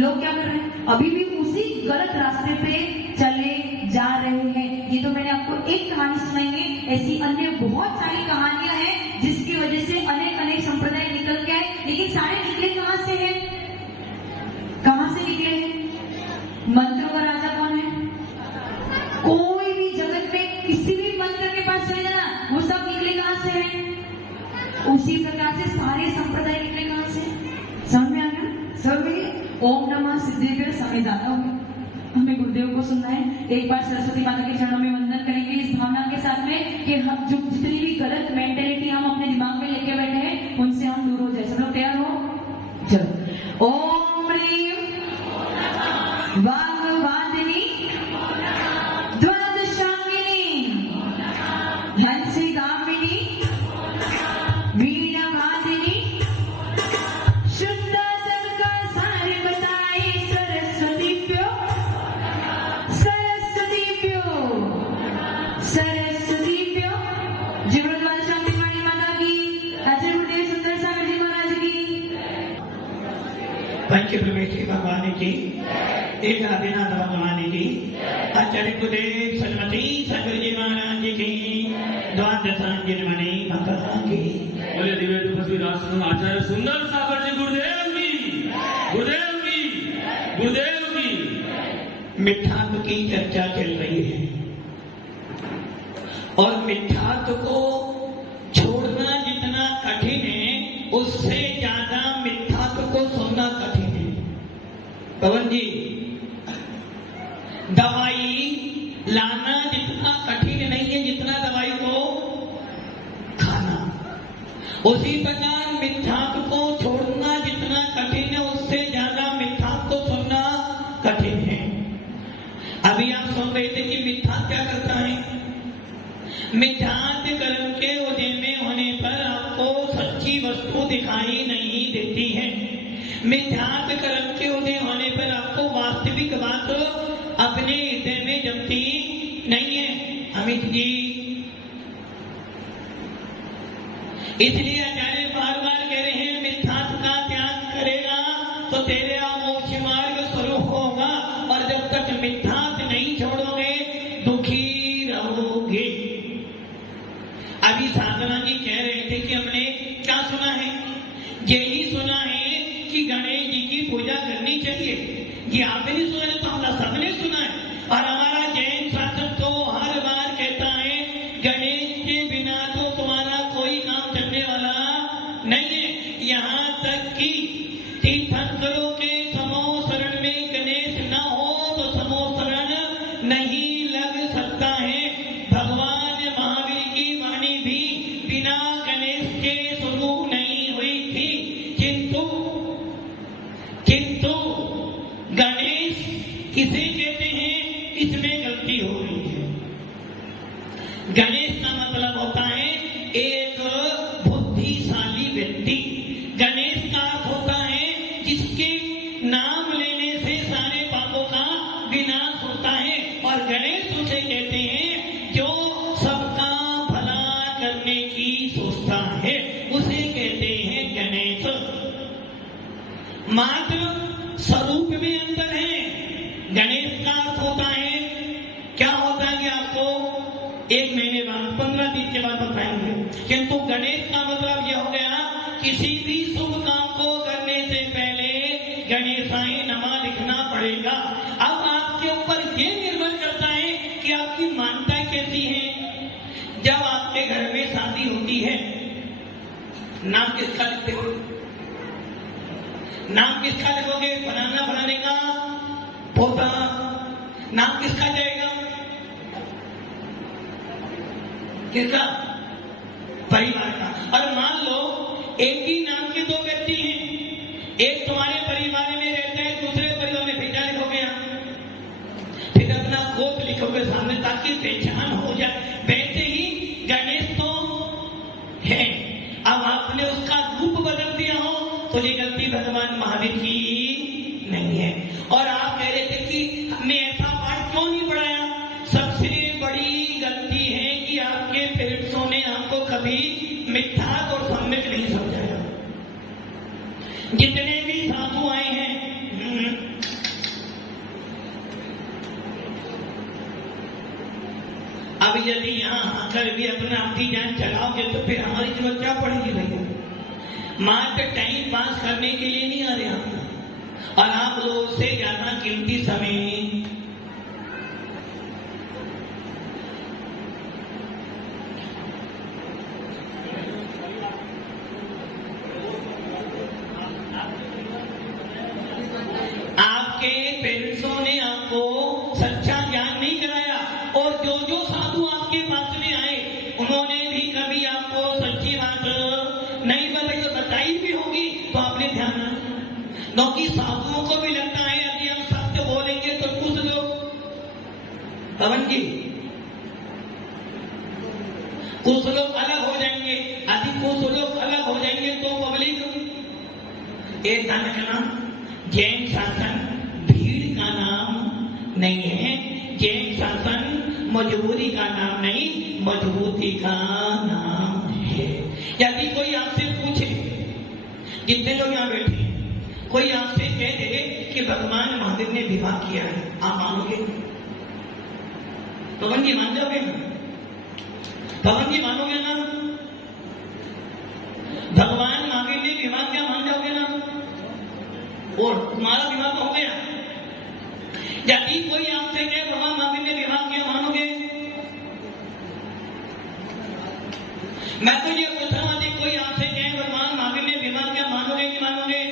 लोग क्या कर रहे हैं? अभी भी उसी गलत रास्ते पे चले जा रहे हैं। ये तो मैंने आपको एक कहानी सुनाई है, ऐसी अन्य बहुत सारी कहानियां हैं जिसकी वजह से अनेक अनेक संप्रदाय निकल के आए। लेकिन सारे निकले कहां से हैं? कहां से निकले हैं? मंत्रों का राजा कौन है? कोई भी जगत में किसी भी मंत्र के पास चले जाना, वो सब निकले कहां से हैं? उसी प्रकार से सारे संप्रदाय निकले कहां से? समझ में आ गया? समझ में? ओम नमः सिद्धेश्वर समय जाता हूँ, हमें गुरुदेव को सुनना है। एक बार सरस्वती माता के चरणों में वंदन करेंगे इस भावना के साथ में कि हम जो जितनी भी गलत मेंटेलिटी हम अपने दिमाग में लेके बैठे हैं उनसे हम दूर हो जाए। सब लोग तैयार हो? चलो। ओम ह्रीं वाग्वादिनी द्वादशांगिनी हंसिकामिनी वीणावादिनी शुद्ध सबका सार बताए सरस्वतीभ्यो सरस्वतीभ्यो सरस्वतीभ्यो। जीवन द्वादशांगिनी वाणी माता की, आचार्य गुरुदेव सुंदर सागर जी महाराज की। पंच प्रवेशी भगवान की, एक आदिनाथ भगवान की, आचार्य गुरुदेव सरस्वती सागर जी महाराज की, द्वादशांगिनी मणि माता की। बोले दिव्य तपस्वी राष्ट्र आचार्य सुंदर सागर जी गुरुदेव की, गुरुदेव की, गुरुदेव की। मिथ्यात्व की चर्चा चल रही है और मिथ्यात्व को छोड़ना जितना कठिन है उससे ज्यादा मिथ्या पवन जी, दवाई लाना जितना कठिन नहीं है जितना दवाई को खाना, उसी प्रकार मिथ्यात्व को छोड़ना जितना कठिन है उससे ज्यादा मिथ्यात्व को सुनना कठिन है। अभी आप सुन रहे थे कि मिथ्या क्या करता है। मिथ्यात्व कर्म के उदय में होने पर आपको सच्ची वस्तु दिखाई नहीं देती है। मिथ्यात्व कर्म के उदय होने पर आपको वास्तविक बात अपने हृदय में जमती नहीं है। अमित जी, इसलिए आचार्य बार बार कह रहे हैं मिथ्यात्व का त्याग करेगा तो तेरे मोक्ष मार्ग स्वरूप होगा, और जब तक मिथ्यात्व नहीं छोड़ोगे दुखी रहोगे। अभी साधना जी कह रहे थे कि हमने क्या सुना है, यही सुना है कि गणेश जी की पूजा करनी चाहिए। ये आपने सुना है तो हम सबने सुना है, और हमारा जैन शास्त्र तो हर बार कहता है गणेश के बिना तो तुम्हारा कोई काम चलने वाला नहीं है। यहाँ तक कि तीर्थंकरों के समूह शरण में गणेश न हो तो समूह शरण नहीं लग सकता है। भगवान महावीर की वाणी भी बिना गणेश के शुरू नहीं हुई थी, किंतु गणेश किसे कहते हैं इसमें गलती हो रही है। गणेश का मतलब होता है एक बुद्धिशाली व्यक्ति। गणेश का अर्थ होता है जिसके नाम लेने से सारे पापों का विनाश होता है, और गणेश उसे कहते हैं जो सबका भला करने की सोचता है, उसे कहते हैं गणेश। मात्र स्वरूप में अंतर है। गणेश का अर्थ होता है, क्या होता है कि आपको 1 महीने बाद 15 दिन के बाद बताएंगे, किंतु गणेश का मतलब यह हो गया किसी भी शुभ काम को करने से पहले गणेशाय नमः लिखना पड़ेगा। अब आपके ऊपर यह निर्भर करता है कि आपकी मान्यता कैसी है। जब आपके घर में शादी होती है, नाम किसका लिखते हो? नाम किसका लिखोगे? फलाना फलाने का पोता। नाम किसका जाएगा? किसका? परिवार का। और मान लो एक ही नाम के 2 व्यक्ति हैं, एक तुम्हारे परिवार में रहता है, दूसरे परिवार में बेटा लिखोगे, फिर अपना गोत्र लिखोगे सामने ताकि पहचान हो जाए। वैसे ही गणेश तो है, अब आपने उसका रूप बदल दिया हो तो ये गलती भगवान महावीर की नहीं है। और आप कह रहे थे कि हमने ऐसा पाठ क्यों नहीं पढ़ाया। सबसे बड़ी गलती है कि आपके पेरेंट्सों ने आपको कभी मिथ्या और सम्यक नहीं समझाया। जितने भी साधु आए हैं, अब यदि यहाँ आकर भी अपना अपनी जान चलाओगे तो फिर हमारी जरूरत क्या पड़ेगी भैया। मात्र टाइम पास करने के लिए नहीं आ रहे आप, और आप लोगों से ज्यादा कीमती समय आपके पेरेंट्सों ने आपको सच्चा ज्ञान नहीं कराया, और जो जो साधु आपके पास में आए उन्होंने भी कभी आपको सच्ची बात नहीं बताई, तो बताई भी होगी तो आपने ध्यान रखा। क्योंकि साधुओं को भी लगता है यदि हम सत्य बोलेंगे तो कुछ लोग, पवन जी, कुछ लोग अलग हो जाएंगे, यदि कुछ लोग अलग हो जाएंगे तो पब्लिक एक ध्यान रखना, जैन शासन भीड़ का नाम नहीं है। जैन शासन मजबूरी का नाम नहीं, मजबूती का नाम है। यदि कोई आपसे पूछे, जितने लोग यहाँ बैठे हैं, कोई आपसे कह दे कि भगवान महावीर ने विवाह किया है, आप मानोगे? पवन जी मान जाओगे ना? पवन जी मानोगे ना? भगवान महावीर ने विवाह किया, मान जाओगे ना? और तुम्हारा विवाह हो गया। यदि कोई आपसे कहे भगवान महावीर ने विवाह किया, मानोगे? मैं तो ये पूछ रहा हूं, यदि कोई आपसे कहे भगवान महावीर ने विवाह किया, मानोगे नहीं मानोगे?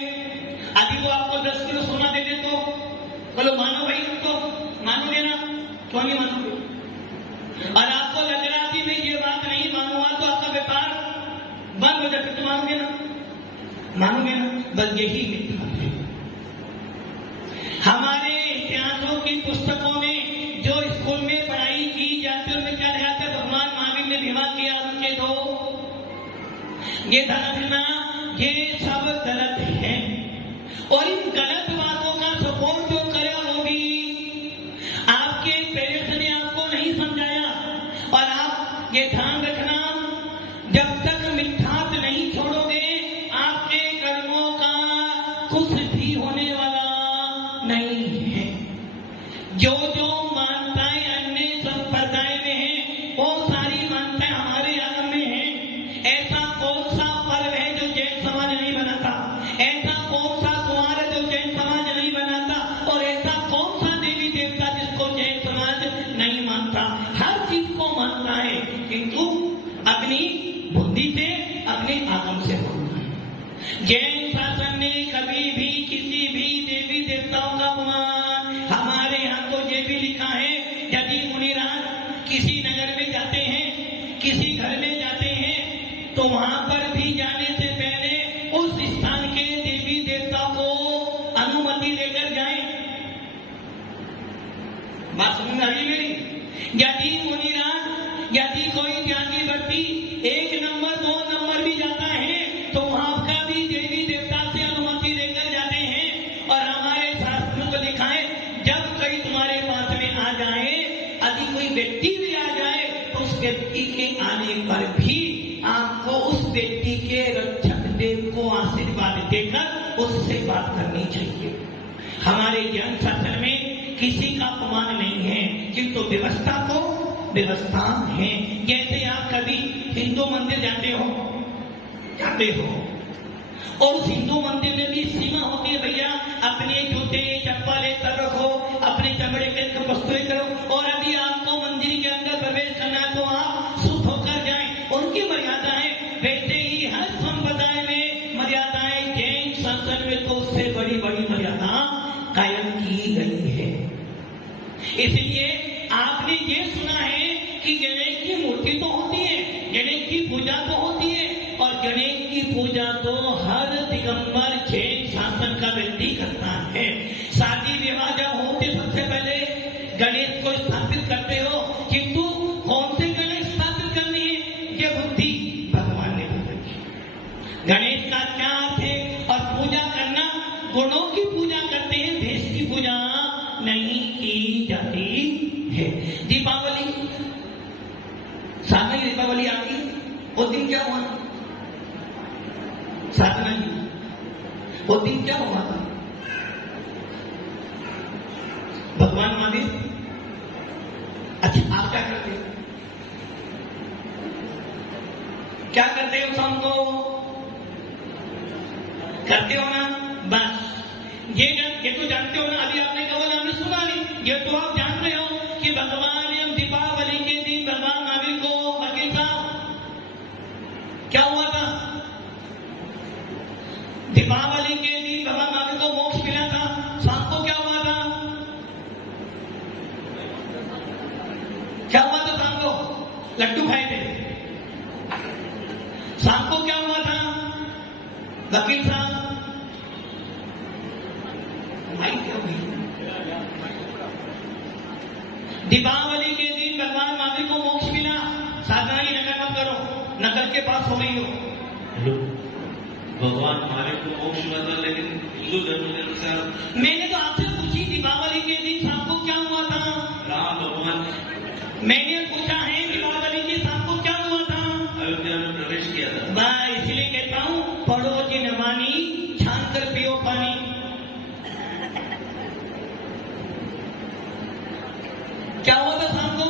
यदि वो आपको 10 किलो सोना दे दे तो बोलो मानो भाई, तो मानोगे ना? क्यों नहीं मानोगे? और आपको लग रहा कि मैं ये बात नहीं मानूंगा तो आपका व्यापार बंद हो जाए, तो मानोगे ना? मानोगे ना? बस यही मिथ्या है। हमारे इतिहासों की पुस्तकों में जो स्कूल में पढ़ाई की जाती है उनमें क्या लिखा है? भगवान महावीर ने विवाह किया, उनके दो ये धर्म, ये सब गलत है। और इन गलत बातों का सपोर्ट जो करे वो भी आपके पेरेंट्स ने आपको नहीं समझाया। और आप ये ध्यान रखना, जब तक मिथ्यात नहीं छोड़ोगे आपके कर्मों का कुछ भी होने वाला नहीं है। जो जो मान्यताएं अन्य संप्रदाय में है वो सारी मान्यताएं हमारे धर्म में है। ऐसा कौन सा पर्व है जो जैन समाज नहीं बनाता? ऐसा कौन सा त्योहार है जो जैन समाज नहीं बनाता? और ऐसा कौन सा देवी देवता जिसको जैन समाज नहीं मानता? हर चीज को मानता है, किंतु अपनी बुद्धि से, अपने आगम से मानता है। जैन शासन ने कभी भी किसी भी देवी देवताओं का अपमान, हमारे यहाँ तो ये भी लिखा है, यदि मुनिराज किसी नगर में जाते हैं, किसी घर में जाते हैं, तो वहां पर भी जाने से पहले उस स्थान के देवी देवता को अनुमति लेकर जाएं। बात समझ में आ रही मेरी? यदि मुनिराज, यदि कोई त्यागी व्यक्ति 1 नंबर 2 नंबर भी जाता है तो वहां का भी देवी देवता से अनुमति लेकर जाते हैं। और हमारे शास्त्रों को लिखा है, जब कोई तुम्हारे पास में आ जाए, यदि कोई व्यक्ति भी आ जाए तो उस व्यक्ति के आने पर भी आपको उस व्यक्ति के रक्षक देव को आशीर्वाद देकर उससे बात करनी चाहिए। हमारे ज्ञान शास्त्र में किसी का अपमान नहीं है, किंतु व्यवस्था को व्यवस्था है। जैसे आप कभी हिंदू मंदिर जाते हो और उस हिंदू मंदिर में भी सीमा होती है, भैया अपने जूते चप्पल तर रखो, अपने चमड़े के वस्तुएं करो, और यदि आपको मंदिर के अंदर प्रवेश करना है तो आप शुद्ध होकर जाएं। उनकी मर्यादा है। वैसे ही हर संप्रदाय में मर्यादाएं, जैन शासन में तो उससे बड़ी बड़ी मर्यादा कायम की गई है। इसलिए आपने ये सुना है कि गणेश की मूर्ति तो होती है, गणेश की पूजा तो होती है, और गणेश की पूजा तो हर दिगंबर जैन शासन का व्यक्ति करता है। शादी विवाह जब होते सबसे पहले गणेश को स्थापित करते हो, किंतु कौन से गणेश स्थापित करनी है ये बुद्धि भगवान ने बताई। गणेश का क्या अर्थ है? और पूजा करना, गुणों की पूजा करते हैं, भेष की पूजा नहीं की जाती है। दीपावली, सामने दीपावली आती है, वो दिन क्या हुआ? साधना जी, वो दिन क्या हुआ था? भगवान महावीर, अच्छा आप क्या करते हो? क्या करते हो? शाम को करते हो ना? बस ये तो जानते हो ना। अभी आपने कहा बोला, हमने सुना नहीं, ये तो आप जान रहे हो कि भगवान दीपावली के दिन भगवान महावीर को वकील साहब क्या हुआ था? दीपावली के दिन भगवान महावीर को मोक्ष मिला था। शाम को क्या हुआ था? क्या हुआ था? शाम को लड्डू खाए थे। शाम को क्या हुआ था? वकील साहब दीपावली के दिन भगवान महावीर को मोक्ष मिला। साधना की नकल मत करो, नकल के पास हो गई हो। हेलो, भगवान महावीर को मोक्ष मिला था, लेकिन हिंदू धर्म के अनुसार मैंने तो आपसे पूछी दीपावली के दिन शाम को क्या हुआ था? राम भगवान, मैंने पूछा है दीपावली के शाम को क्या हुआ था? अयोध्या में प्रवेश किया था। मैं इसलिए कहता हूँ, पढ़ो जिनवानी, छान कर पियो पानी। क्या हुआ था शाम को?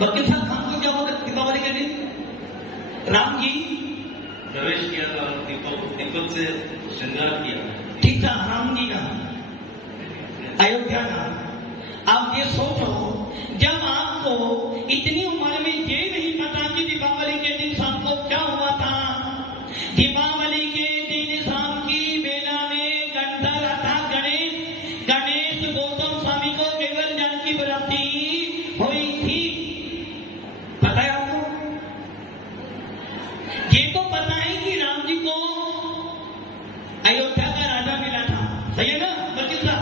वकील साहब, शाम को क्या हुआ था दीपावली के दिन? राम जी प्रवेश किया था, दीपक से श्रृंगार किया। ठीक था, राम जी का अयोध्या का। आप ये सोचो, जब आपको इतनी उम्र में ये नहीं पता कि दीपावली के दिन शाम को क्या हुआ था। दीपावली के दिन शाम की बेला में गंधर्व सही है ना बच्चे साहब?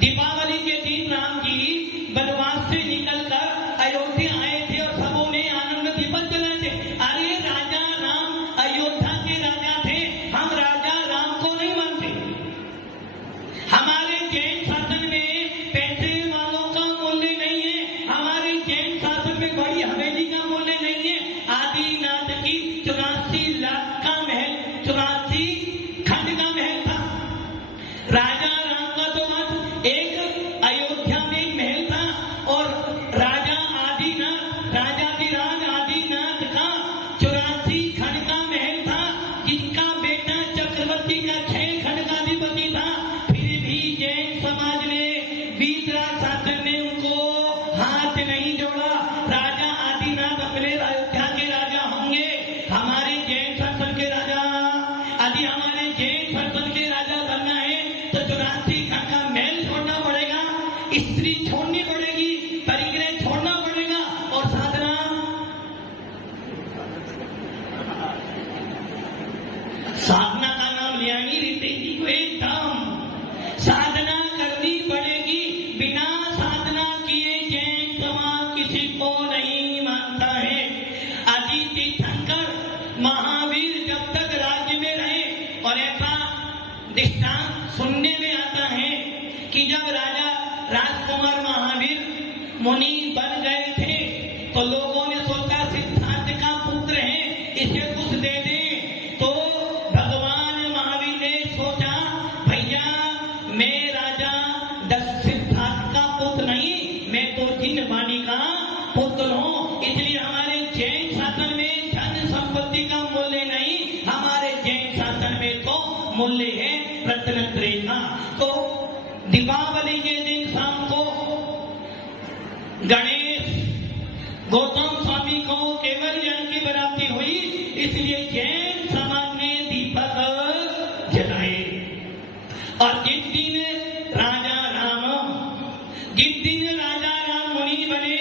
दीपावली के दिन राम जी वनवास से निकलकर अयोध्या आए थे और सबों ने आनंद दीपक जलाए थे। अरे राजा राम अयोध्या के राजा थे, हम राजा राम को नहीं मानते। हमारे जैन शासन में पैसे वालों का मूल्य नहीं है, हमारे जैन शासन में बड़ी हवेली का मूल्य नहीं है। आदिनाथ की 84 लाख का महल, 84 खंड का महल था। राजा राम का तो मत एक अयोध्या में महल था और राजा आदिनाथ, राजाधिराज आदिनाथ का 84 खंड का महल था, जिसका बेटा चक्रवर्ती का 6 खंड का अधिपति था। फिर भी जैन समाज ने, वीतराग शासन ने उनको हाथ नहीं जोड़ा। राजा आदिनाथ अपने अयोध्या के राजा होंगे, हमारे जैन शासन के राजा। यदि हमारे जैन शासन के राजा बनना है तो 84 खंड का महल छोड़ना पड़ेगा, स्त्री छोड़नी पड़ेगी, परिग्रह छोड़ना पड़ेगा और साधना का नाम लिया नहीं रितेश को एकदम साधना करनी पड़ेगी। बिना साधना किए जैन समाज किसी को नहीं मानता है। अदिति शंकर महावीर जब तक राज्य में रहे, और ऐसा दृष्टांत सुनने में आता है कि जब राजा राजकुमार महावीर मुनि बन गए थे तो लोगों ने सोचा सिद्धार्थ का पुत्र है, इसे कुछ दे दें। तो भगवान महावीर ने सोचा भैया मैं राजा सिद्धार्थ का पुत्र नहीं, मैं तो जिनवाणी का पुत्र हूँ। इसलिए हमारे जैन शासन में धन संपत्ति का मूल्य नहीं, हमारे जैन शासन में तो मूल्य है रत्नत्रय का। तो दीपावली के दिन शाम को गणेश गौतम स्वामी को केवल ज्ञान की प्राप्ति हुई, इसलिए जैन समाज ने दीपक जलाए। और जिस दिन राजा राम मुनि बने,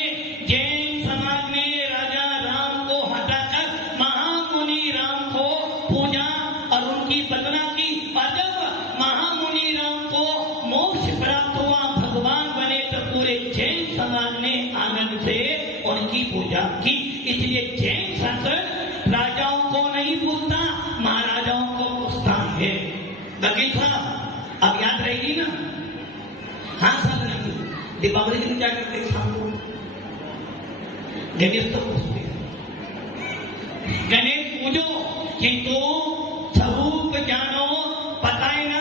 जैन समाज ने राजा राम को हटाकर महामुनि राम को पूजा और उनकी वंदना की। और जब महामुनि राम को मोक्ष प्राप्त हुआ, भगवान बने, तो पूरे जैन समाज ने आनंद से उनकी पूजा की। इसलिए जैन शासन राजाओं को नहीं पूछता, महाराजाओं को पूछता है। वकील साहब अब याद रहेगी ना? हाँ सब रहेगी। दीपावली दिन क्या करते हैं शाम को? गणेश तो पूछते, गणेश पूजो, किंतु स्वरूप जानो, पता है ना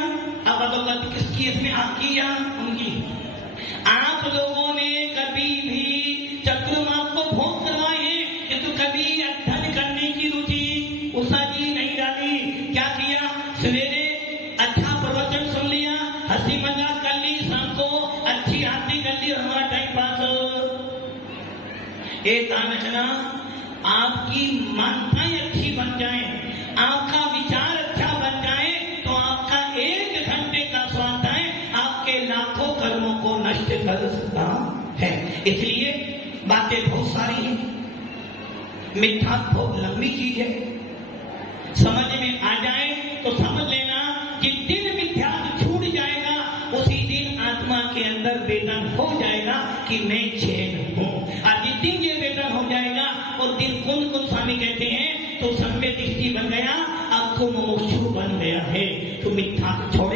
अब अदोलत किसकी इसमें, आपकी या उनकी? आप लोगों ने कभी भी चतुर्मास को भोग करवाए हैं, किंतु कभी अध्ययन करने की रुचि उषा जी नहीं डाली। क्या किया? सवेरे अच्छा प्रवचन सुन लिया, हंसी मजाक कर ली, शाम को अच्छी आरती कर ली, हमारा टाइम पास। एक आना आपकी मान्यताएं अच्छी बन जाए, आपका विचार अच्छा बन जाए, तो आपका 1 घंटे का स्वाध्याय आपके लाखों कर्मों को नष्ट कर सकता है। इसलिए बातें बहुत सारी हैं, मिथ्या बहुत लंबी चीज है, समझ में आ जाए तो समझ लेना। जिस दिन मिथ्या छूट जाएगा उसी दिन आत्मा के अंदर वेदन हो जाएगा कि मैं चैन हूँ। और जिस दिन ये वेदन हो जाएगा उस दिन कुल स्वामी कहते हैं तो सम्यक दृष्टि बन गया, आपको मुमुक्षु बन गया है। तो मिथ्या छोड़